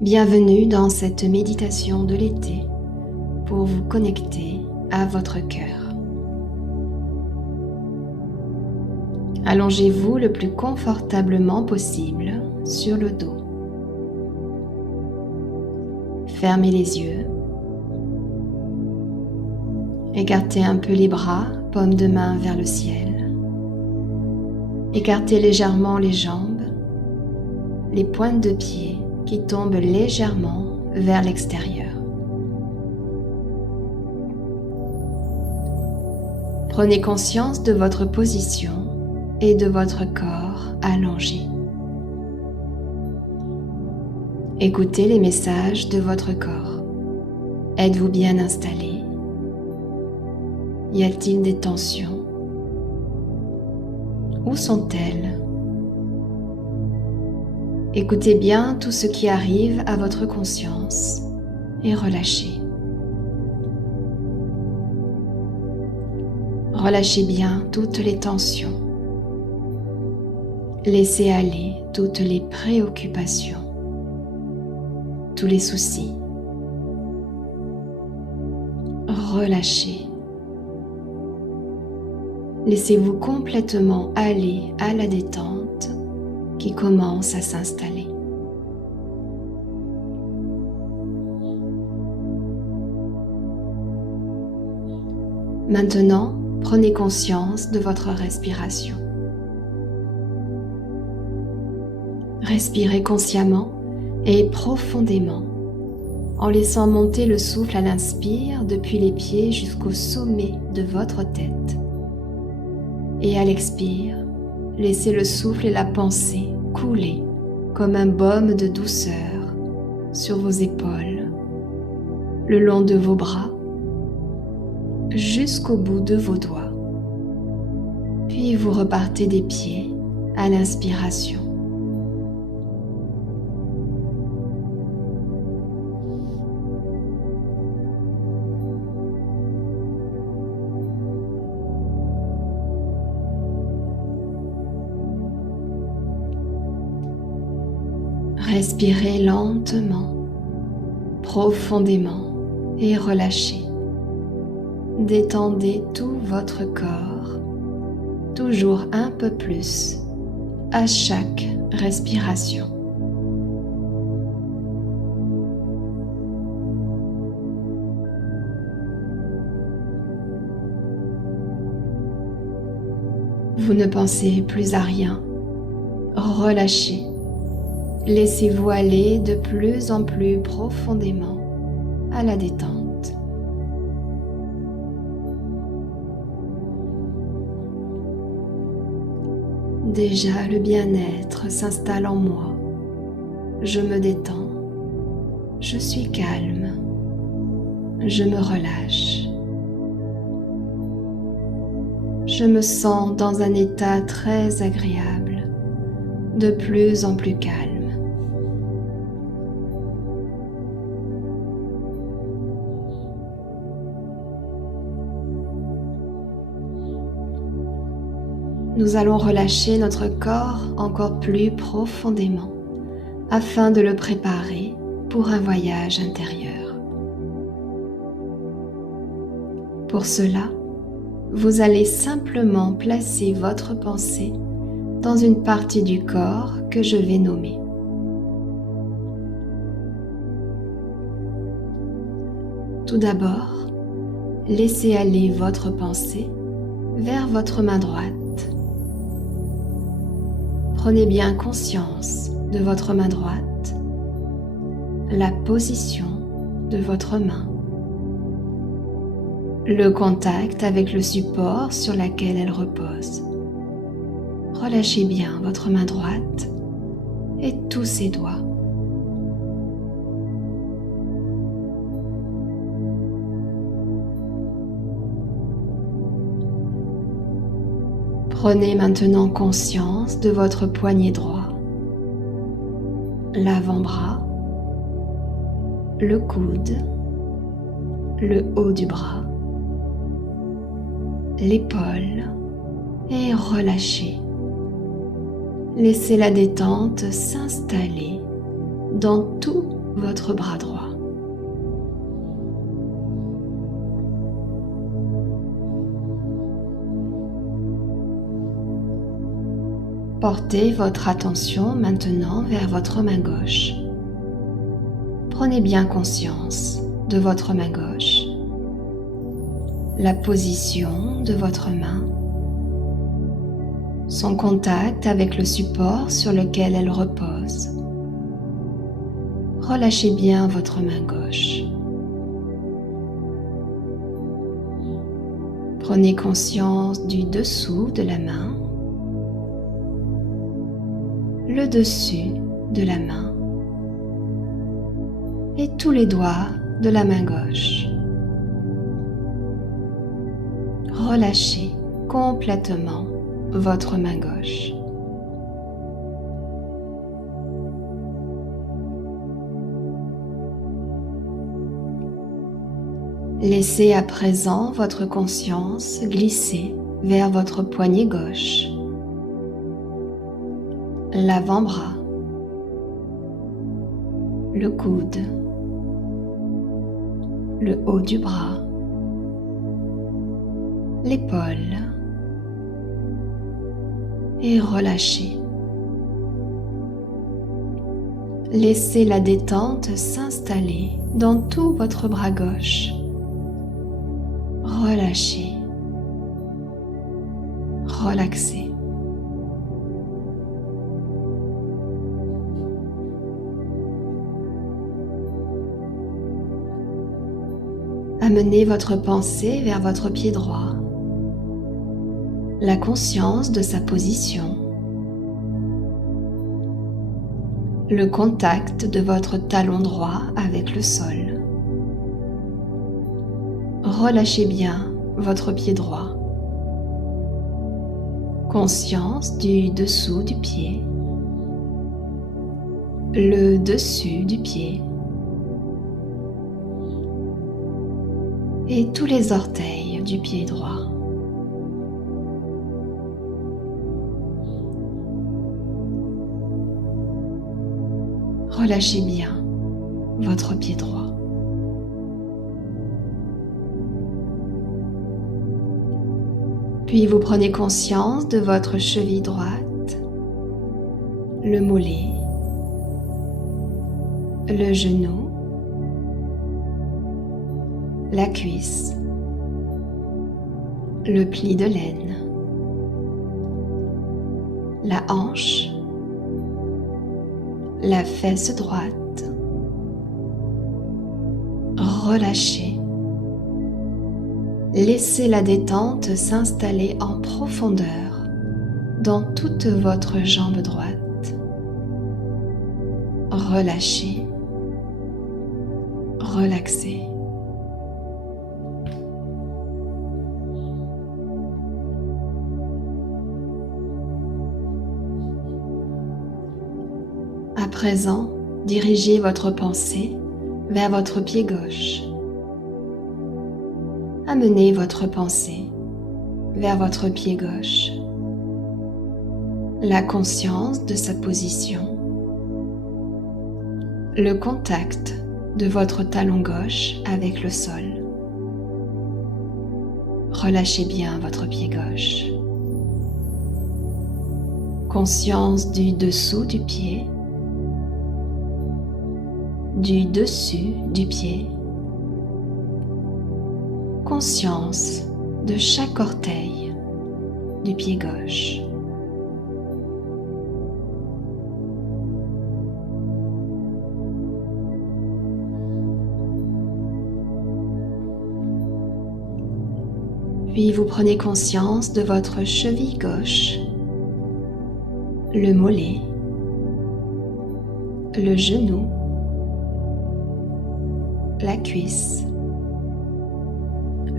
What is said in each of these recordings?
Bienvenue dans cette méditation de l'été pour vous connecter à votre cœur. Allongez-vous le plus confortablement possible sur le dos. Fermez les yeux. Écartez un peu les bras, paume de main vers le ciel. Écartez légèrement les jambes, les pointes de pied qui tombent légèrement vers l'extérieur. Prenez conscience de votre position et de votre corps allongé. Écoutez les messages de votre corps. Êtes-vous bien installé? Y a-t-il des tensions? Où sont-elles? Écoutez bien tout ce qui arrive à votre conscience et relâchez. Relâchez bien toutes les tensions. Laissez aller toutes les préoccupations, tous les soucis. Relâchez. Laissez-vous complètement aller à la détente qui commence à s'installer. Maintenant, prenez conscience de votre respiration. Respirez consciemment et profondément en laissant monter le souffle à l'inspire depuis les pieds jusqu'au sommet de votre tête. Et à l'expire, laissez le souffle et la pensée couler comme un baume de douceur sur vos épaules, le long de vos bras, jusqu'au bout de vos doigts. Puis vous repartez des pieds à l'inspiration. Respirez lentement, profondément et relâchez. Détendez tout votre corps, toujours un peu plus, à chaque respiration. Vous ne pensez plus à rien. Relâchez. Laissez-vous aller de plus en plus profondément à la détente. Déjà le bien-être s'installe en moi. Je me détends. Je suis calme. Je me relâche. Je me sens dans un état très agréable, de plus en plus calme. Nous allons relâcher notre corps encore plus profondément afin de le préparer pour un voyage intérieur. Pour cela, vous allez simplement placer votre pensée dans une partie du corps que je vais nommer. Tout d'abord, laissez aller votre pensée vers votre main droite. Prenez bien conscience de votre main droite, la position de votre main, le contact avec le support sur lequel elle repose. Relâchez bien votre main droite et tous ses doigts. Prenez maintenant conscience de votre poignet droit, l'avant-bras, le coude, le haut du bras, l'épaule et relâchez. Laissez la détente s'installer dans tout votre bras droit. Portez votre attention maintenant vers votre main gauche. Prenez bien conscience de votre main gauche, la position de votre main, son contact avec le support sur lequel elle repose. Relâchez bien votre main gauche. Prenez conscience du dessous de la main, le dessus de la main et tous les doigts de la main gauche. Relâchez complètement votre main gauche. Laissez à présent votre conscience glisser vers votre poignet gauche, l'avant-bras, le coude, le haut du bras, l'épaule et relâchez. Laissez la détente s'installer dans tout votre bras gauche. Relâchez, relaxez. Amenez votre pensée vers votre pied droit, la conscience de sa position, le contact de votre talon droit avec le sol. Relâchez bien votre pied droit. Conscience du dessous du pied, le dessus du pied et tous les orteils du pied droit. Relâchez bien votre pied droit. Puis vous prenez conscience de votre cheville droite, le mollet, le genou, la cuisse, le pli de laine, la hanche, la fesse droite. Relâchez. Laissez la détente s'installer en profondeur dans toute votre jambe droite. Relâchez, relaxez. À présent, dirigez votre pensée vers votre pied gauche. Amenez votre pensée vers votre pied gauche. La conscience de sa position. Le contact de votre talon gauche avec le sol. Relâchez bien votre pied gauche. Conscience du dessous du pied, du dessus du pied. Conscience de chaque orteil du pied gauche. Puis vous prenez conscience de votre cheville gauche, le mollet, le genou, la cuisse,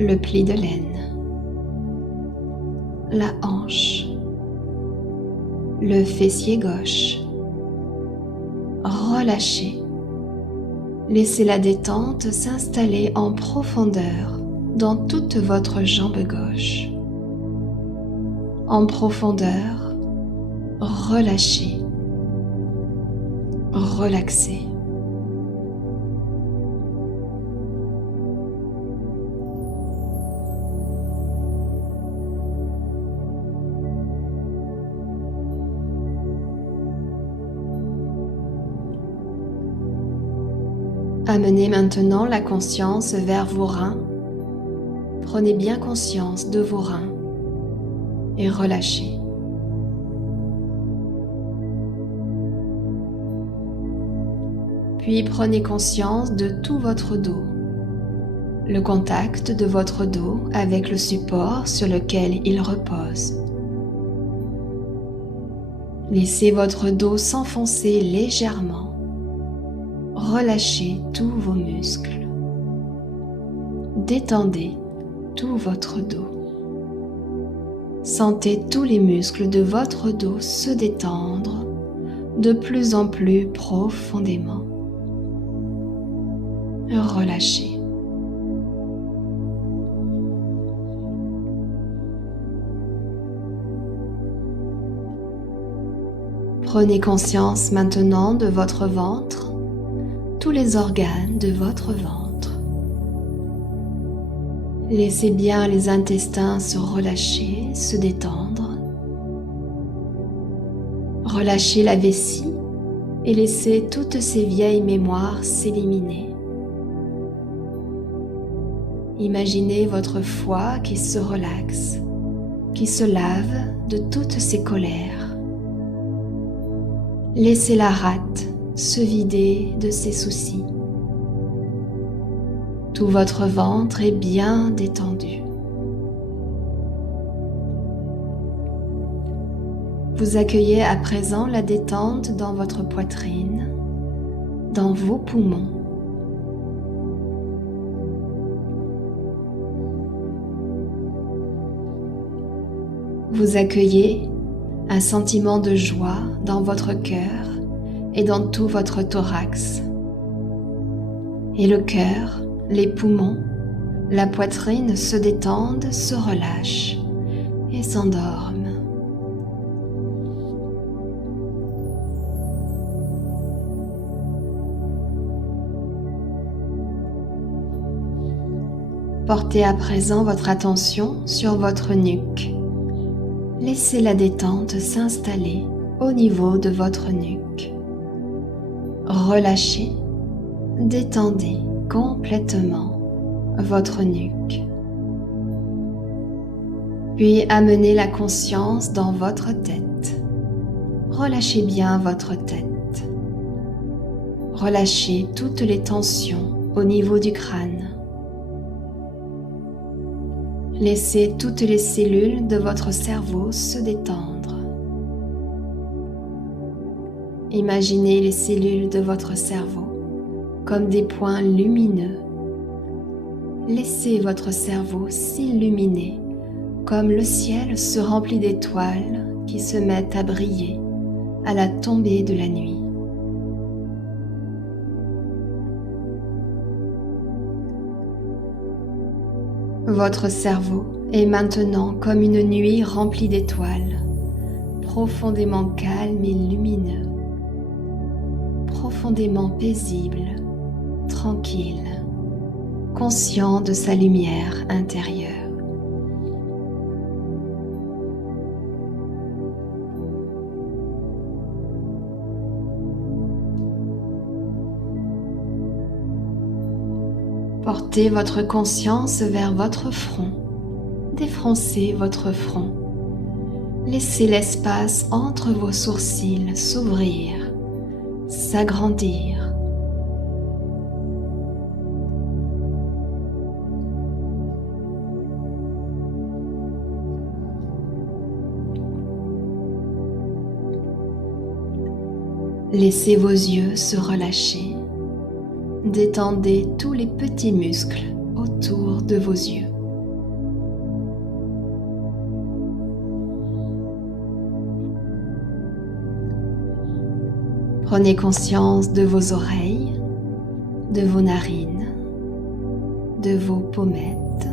le pli de laine, la hanche, le fessier gauche. Relâchez. Laissez la détente s'installer en profondeur dans toute votre jambe gauche. En profondeur, relâchez, relaxez. Amenez maintenant la conscience vers vos reins. Prenez bien conscience de vos reins et relâchez. Puis prenez conscience de tout votre dos, le contact de votre dos avec le support sur lequel il repose. Laissez votre dos s'enfoncer légèrement. Relâchez tous vos muscles. Détendez tout votre dos. Sentez tous les muscles de votre dos se détendre de plus en plus profondément. Relâchez. Prenez conscience maintenant de votre ventre, tous les organes de votre ventre. Laissez bien les intestins se relâcher, se détendre. Relâchez la vessie et laissez toutes ces vieilles mémoires s'éliminer. Imaginez votre foie qui se relaxe, qui se lave de toutes ses colères. Laissez la rate se vider de ses soucis. Tout votre ventre est bien détendu. Vous accueillez à présent la détente dans votre poitrine, dans vos poumons. Vous accueillez un sentiment de joie dans votre cœur et dans tout votre thorax. Et le cœur, les poumons, la poitrine se détendent, se relâchent et s'endorment. Portez à présent votre attention sur votre nuque. Laissez la détente s'installer au niveau de votre nuque. Relâchez, détendez complètement votre nuque. Puis amenez la conscience dans votre tête. Relâchez bien votre tête. Relâchez toutes les tensions au niveau du crâne. Laissez toutes les cellules de votre cerveau se détendre. Imaginez les cellules de votre cerveau comme des points lumineux. Laissez votre cerveau s'illuminer comme le ciel se remplit d'étoiles qui se mettent à briller à la tombée de la nuit. Votre cerveau est maintenant comme une nuit remplie d'étoiles, profondément calme et lumineux, profondément paisible, tranquille, conscient de sa lumière intérieure. Portez votre conscience vers votre front. Défroncez votre front. Laissez l'espace entre vos sourcils s'ouvrir, s'agrandir. Laissez vos yeux se relâcher. Détendez tous les petits muscles autour de vos yeux. Prenez conscience de vos oreilles, de vos narines, de vos pommettes.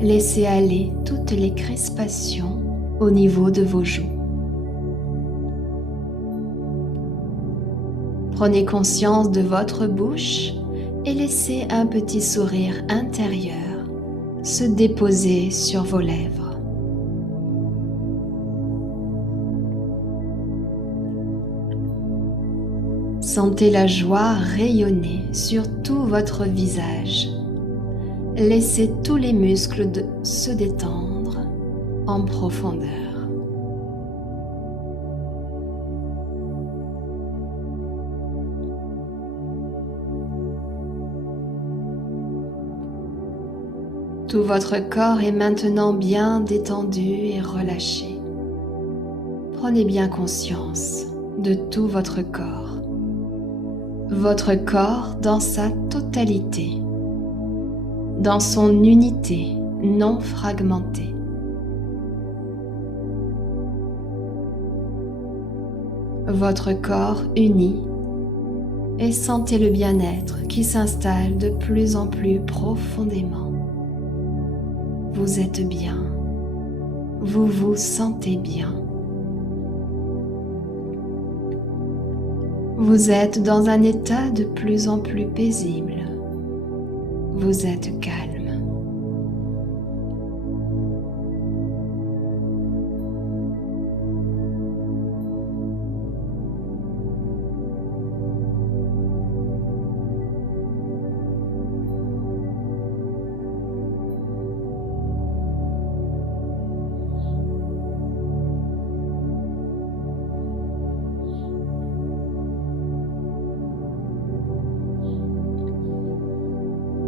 Laissez aller toutes les crispations au niveau de vos joues. Prenez conscience de votre bouche et laissez un petit sourire intérieur se déposer sur vos lèvres. Sentez la joie rayonner sur tout votre visage. Laissez tous les muscles se détendre en profondeur. Tout votre corps est maintenant bien détendu et relâché. Prenez bien conscience de tout votre corps. Votre corps dans sa totalité, dans son unité non fragmentée. Votre corps uni, et sentez le bien-être qui s'installe de plus en plus profondément. Vous êtes bien, vous vous sentez bien. Vous êtes dans un état de plus en plus paisible. Vous êtes calme.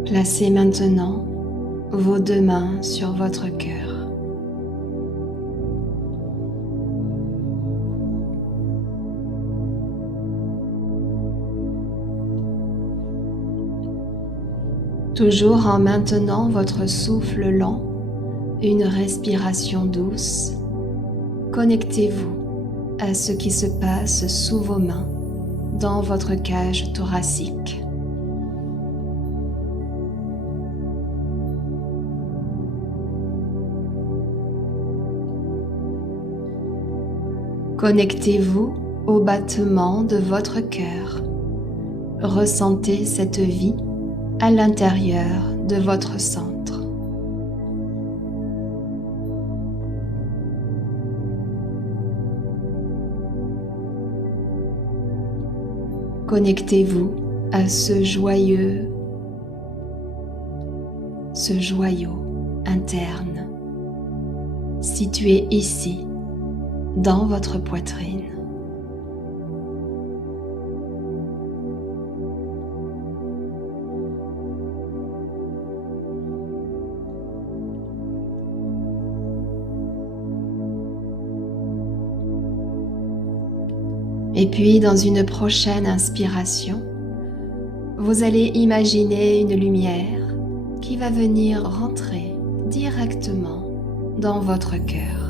Placez maintenant vos deux mains sur votre cœur. Toujours en maintenant votre souffle lent, une respiration douce, connectez-vous à ce qui se passe sous vos mains, dans votre cage thoracique. Connectez-vous au battement de votre cœur. Ressentez cette vie à l'intérieur de votre centre. Connectez-vous à ce joyau interne, situé ici, dans votre poitrine. Et puis, dans une prochaine inspiration, vous allez imaginer une lumière qui va venir rentrer directement dans votre cœur.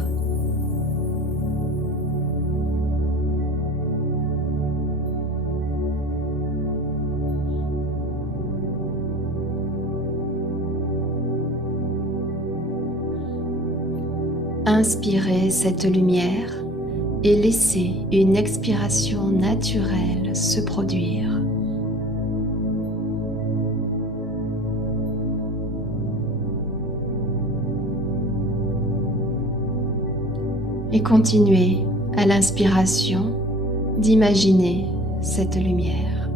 Inspirez cette lumière et laissez une expiration naturelle se produire. Et continuez à l'inspiration d'imaginer cette lumière.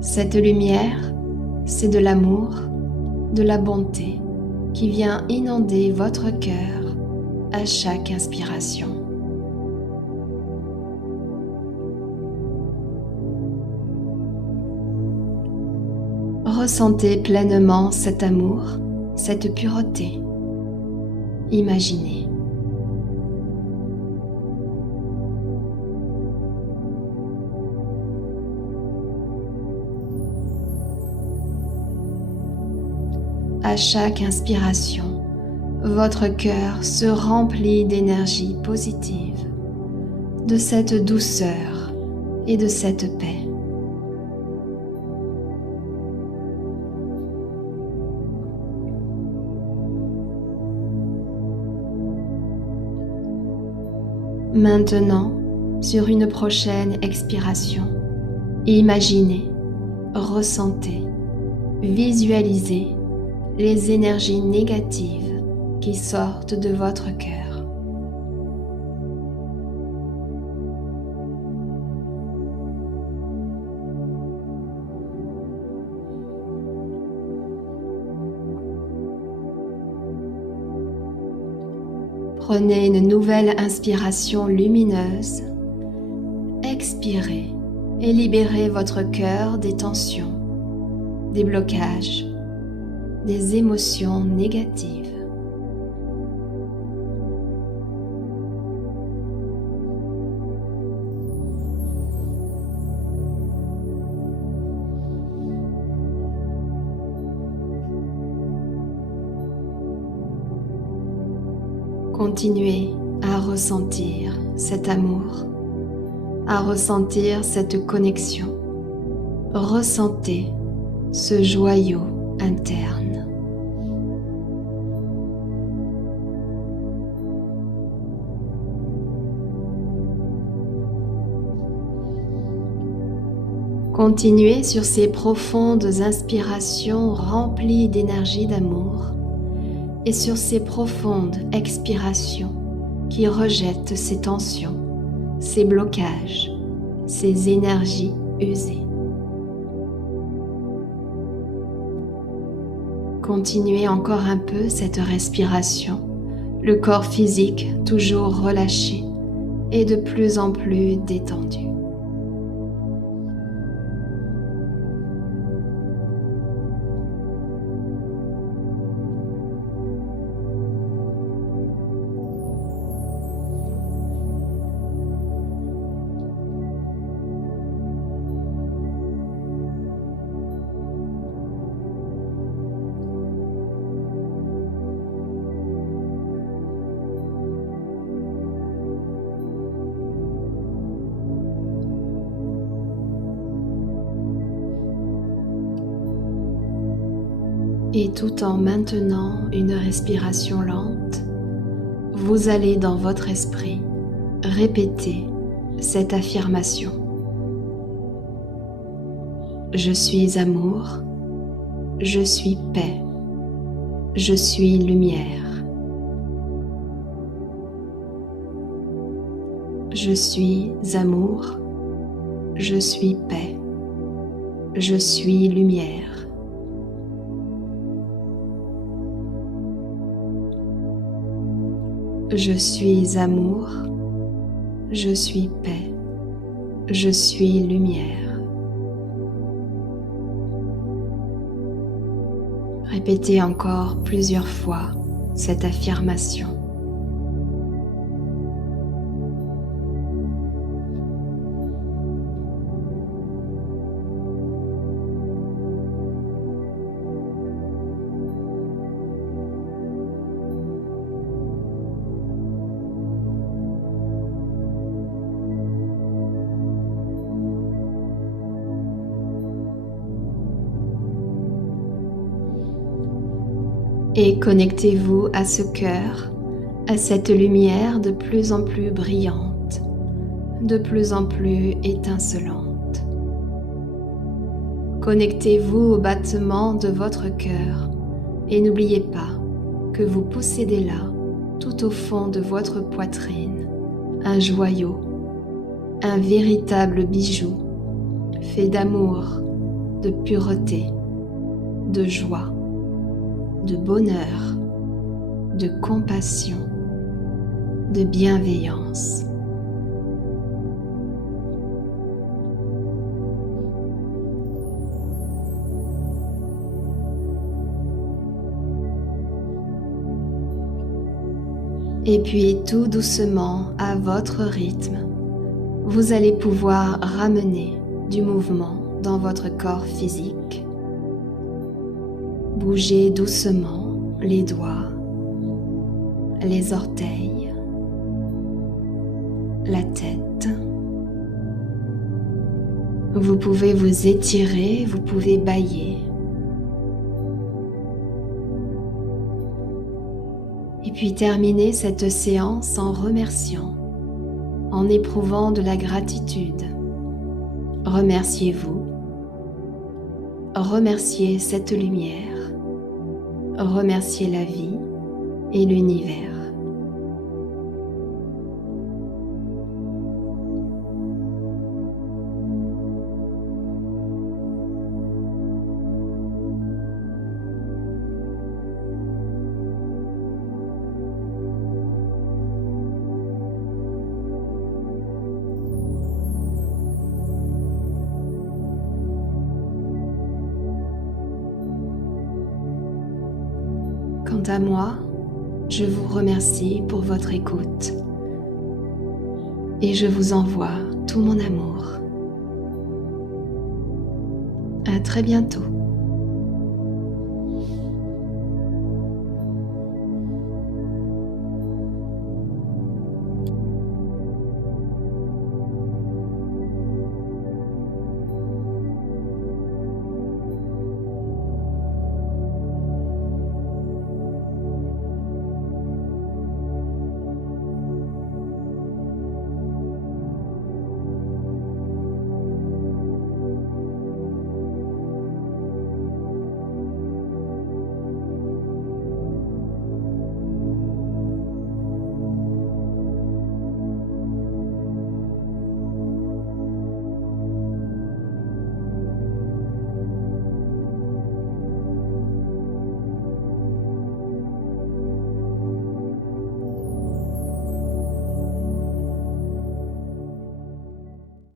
Cette lumière, c'est de l'amour, de la bonté qui vient inonder votre cœur à chaque inspiration. Ressentez pleinement cet amour, cette pureté. Imaginez. À chaque inspiration, votre cœur se remplit d'énergie positive, de cette douceur et de cette paix. Maintenant, sur une prochaine expiration, imaginez, ressentez, visualisez les énergies négatives qui sortent de votre cœur. Prenez une nouvelle inspiration lumineuse. Expirez et libérez votre cœur des tensions, des blocages, des émotions négatives. Continuez à ressentir cet amour, à ressentir cette connexion. Ressentez ce joyau interne. Continuez sur ces profondes inspirations remplies d'énergie d'amour et sur ces profondes expirations qui rejettent ces tensions, ces blocages, ces énergies usées. Continuez encore un peu cette respiration, le corps physique toujours relâché et de plus en plus détendu. Et tout en maintenant une respiration lente, vous allez dans votre esprit répéter cette affirmation. Je suis amour, je suis paix, je suis lumière. Je suis amour, je suis paix, je suis lumière. Je suis amour, je suis paix, je suis lumière. Répétez encore plusieurs fois cette affirmation. Et connectez-vous à ce cœur, à cette lumière de plus en plus brillante, de plus en plus étincelante. Connectez-vous au battement de votre cœur et n'oubliez pas que vous possédez là, tout au fond de votre poitrine, un joyau, un véritable bijou fait d'amour, de pureté, de joie, de bonheur, de compassion, de bienveillance. Et puis tout doucement, à votre rythme, vous allez pouvoir ramener du mouvement dans votre corps physique. Bougez doucement les doigts, les orteils, la tête. Vous pouvez vous étirer, vous pouvez bâiller. Et puis terminez cette séance en remerciant, en éprouvant de la gratitude. Remerciez-vous. Remerciez cette lumière. Remerciez la vie et l'univers. à moi, je vous remercie pour votre écoute et je vous envoie tout mon amour. À très bientôt.